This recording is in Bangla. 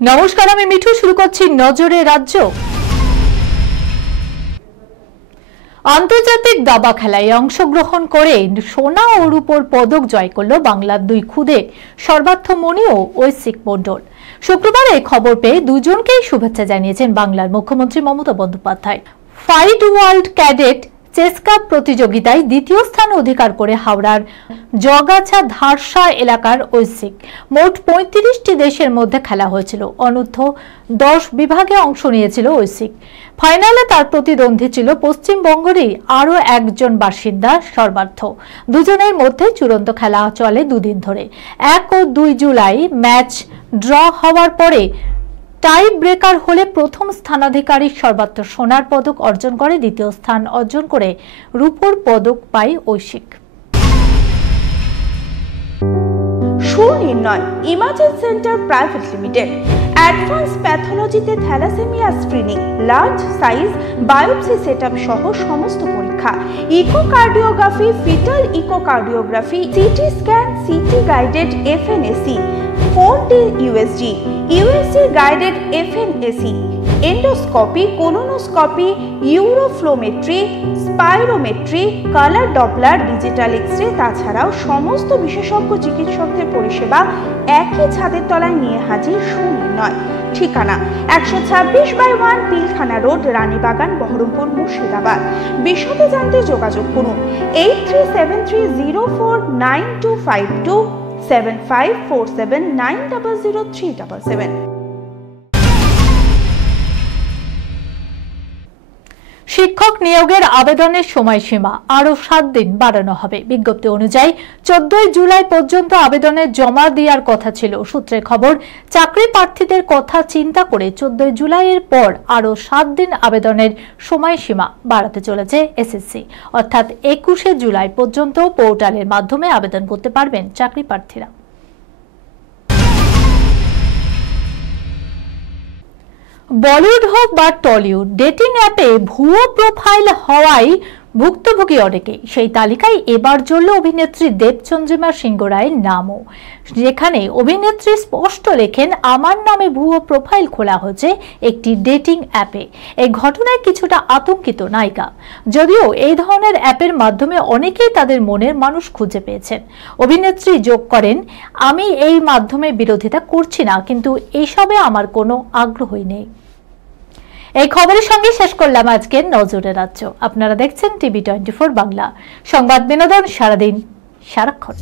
নমস্কার, আমি মিঠু। শুরু করছি নজরে রাজ্য। আন্তর্জাতিক দাবা খেলায় অংশগ্রহণ করে সোনা ও রূপোর পদক জয় করল বাংলার দুই খুদে সর্বার্থমণি ও ঐশিক মণ্ডল। শুক্রবার এই খবর পেয়ে দুজনকেই শুভেচ্ছা জানিয়েছেন বাংলার মুখ্যমন্ত্রী Mamata Bandyopadhyay. Fight world cadet chess cup প্রতিযোগিতায় দ্বিতীয় স্থান অধিকার করে হাওড়ার জগাছা ধারসা এলাকার ঐশিক। মোট ৩৫টি দেশের মধ্যে খেলা হয়েছিল। অনূর্ধ্ব 10 বিভাগে অংশ নিয়েছিল ঐশিক। ফাইনালে তার প্রতিদ্বন্দ্বী ছিল পশ্চিমবঙ্গেরই আরও একজন বাসিন্দা সর্বার্থ। দুজনের মধ্যে চূড়ান্ত খেলা চলে দুদিন ধরে। 1 ও 2 জুলাই ম্যাচ ড্র হওয়ার পরে টাই ব্রেকার হলে প্রথম স্থানাধিকারী সর্বার্থ সোনার পদক অর্জন করে। দ্বিতীয় স্থান অর্জন করে রূপোর পদক পায় Aishik. Sunirnoy Imagen centre private limited advance প্যাথোলজিতে thalassemia screening, large size biopsy setup সহ সমস্ত পরীক্ষা, echocardiography, fetal echocardiography, CT scan, CT guided FNAC, 4D USG, USG guided FNAC, endoscopy, colonoscopy, uroflowmetry, spirometry, colour Doppler, digital X-ray, তাছাড়াও সমস্ত বিশেষজ্ঞ চিকিৎসকদের পরিষেবা একই ছাদের তলায় নিয়ে হাজির সুনির্ণয়। ঠিকানা 126/1 পিলখানা রোড, রানীবাগান, বহরমপুর, মুর্শিদাবাদ। বিশদে জানতে যোগাযোগ করুন 8373049252 7547900377। শিক্ষক নিয়োগের আবেদনের সময়সীমা আরো 7 দিন বাড়ানো হবে। বিজ্ঞপ্তি অনুযায়ী 14 জুলাই পর্যন্ত আবেদনের জমা দেওয়ার কথা ছিল। সূত্রের খবর, চাকরি প্রার্থীদের কথা চিন্তা করে 14 জুলাইয়ের পর আরো 7 দিন আবেদনের সময়সীমা বাড়াতে চলেছে এসএসসি। অর্থাৎ 21 জুলাই পর্যন্ত পোর্টালের মাধ্যমে আবেদন করতে পারবেন চাকরি প্রার্থীরা। বলিউড হোক বা টলিউড, ডেটিং অ্যাপে ভুয়ো প্রোফাইল হওয়ায় ভুক্তভোগী অনেকেই। সেই তালিকায় এবার জ্বলল অভিনেত্রী দেবচন্দ্রিমা সিংহ রায়ের নামও, যেখানে অভিনেত্রী স্পষ্ট লেখেন, আমার নামে ভুয়ো প্রোফাইল খোলা হয়েছে একটি ডেটিং অ্যাপে। এই ঘটনায় কিছুটা আতঙ্কিত নায়িকা। যদিও এই ধরনের অ্যাপের মাধ্যমে অনেকেই তাদের মনের মানুষ খুঁজে পেয়েছেন। অভিনেত্রী যোগ করেন, আমি এই মাধ্যমে বিরোধিতা করছি না, কিন্তু এইসবে আমার কোনো আগ্রহই নেই। এই খবরের সঙ্গে শেষ করলাম আজকের নজরে রাজ্য। আপনারা দেখছেন টিভি 24 বাংলা, সংবাদ বিনোদন সারাদিন সারাক্ষণ।